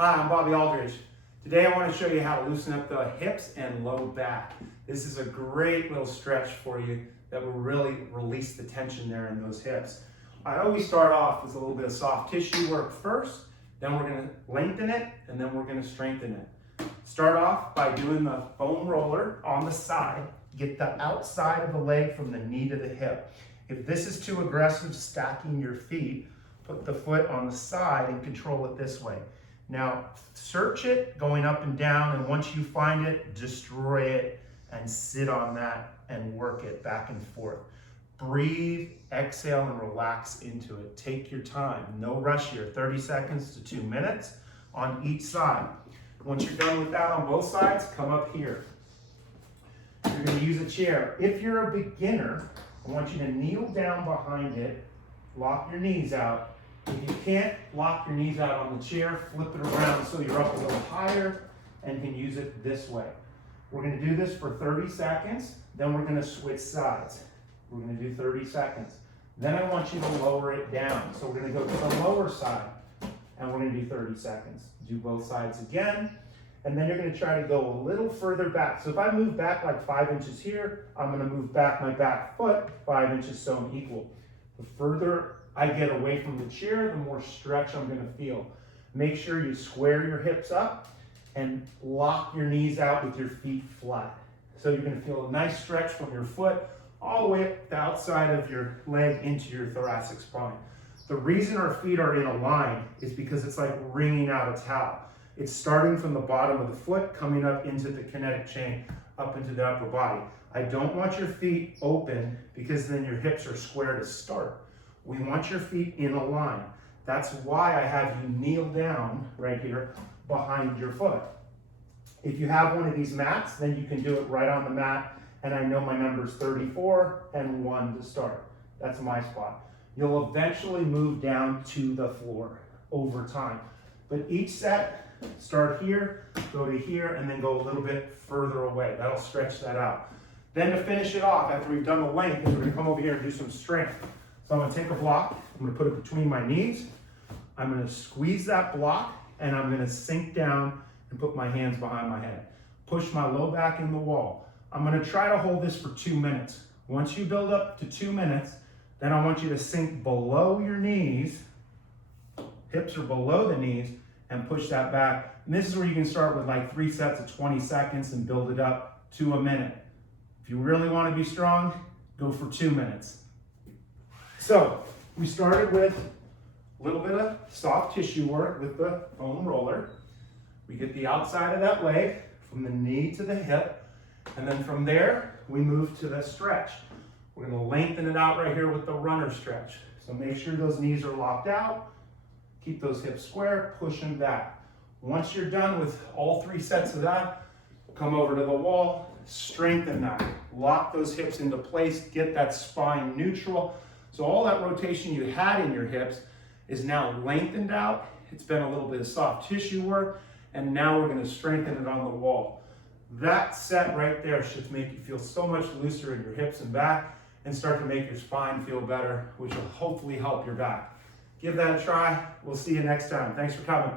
Hi, I'm Bobby Aldridge. Today I want to show you how to loosen up the hips and low back. This is a great little stretch for you that will really release the tension there in those hips. I always start off with a little bit of soft tissue work first, then we're going to lengthen it, and then we're going to strengthen it. Start off by doing the foam roller on the side. Get the outside of the leg from the knee to the hip. If this is too aggressive, stacking your feet, put the foot on the side and control it this way. Now, search it going up and down, and once you find it, destroy it and sit on that and work it back and forth. Breathe, exhale, and relax into it. Take your time. No rush here. 30 seconds to 2 minutes on each side. Once you're done with that on both sides, come up here. You're going to use a chair. If you're a beginner, I want you to kneel down behind it, lock your knees out. If you can't lock your knees out on the chair, flip it around so you're up a little higher and can use it this way. We're going to do this for 30 seconds, then we're going to switch sides. We're going to do 30 seconds. Then I want you to lower it down. So we're going to go to the lower side and we're going to do 30 seconds. Do both sides again, and then you're going to try to go a little further back. So if I move back like 5 inches here, I'm going to move back my back foot 5 inches so I'm equal. The further I get away from the chair, the more stretch I'm going to feel. Make sure you square your hips up and lock your knees out with your feet flat. So you're going to feel a nice stretch from your foot all the way up the outside of your leg into your thoracic spine. The reason our feet are in a line is because it's like wringing out a towel. It's starting from the bottom of the foot, coming up into the kinetic chain, up into the upper body. I don't want your feet open because then your hips are square to start. We want your feet in a line. That's why I have you kneel down right here behind your foot. If you have one of these mats, then you can do it right on the mat. And I know my number's 34 and 1 to start. That's my spot. You'll eventually move down to the floor over time. But each set, start here, go to here, and then go a little bit further away. That'll stretch that out. Then to finish it off, after we've done the length, we're gonna come over here and do some strength. So I'm gonna take a block, I'm gonna put it between my knees, I'm gonna squeeze that block, and I'm gonna sink down and put my hands behind my head. Push my low back in the wall. I'm gonna try to hold this for 2 minutes. Once you build up to 2 minutes, then I want you to sink below your knees, hips are below the knees, and push that back. And this is where you can start with like 3 sets of 20 seconds and build it up to a minute. If you really wanna be strong, go for 2 minutes. So we started with a little bit of soft tissue work with the foam roller. We get the outside of that leg from the knee to the hip, and then from there we move to the stretch. We're going to lengthen it out right here with the runner stretch. So make sure those knees are locked out, keep those hips square, push them back. Once you're done with all 3 sets of that, come over to the wall, strengthen that, lock those hips into place, get that spine neutral. So all that rotation you had in your hips is now lengthened out. It's been a little bit of soft tissue work, and now we're going to strengthen it on the wall. That set right there should make you feel so much looser in your hips and back and start to make your spine feel better, which will hopefully help your back. Give that a try. We'll see you next time. Thanks for coming.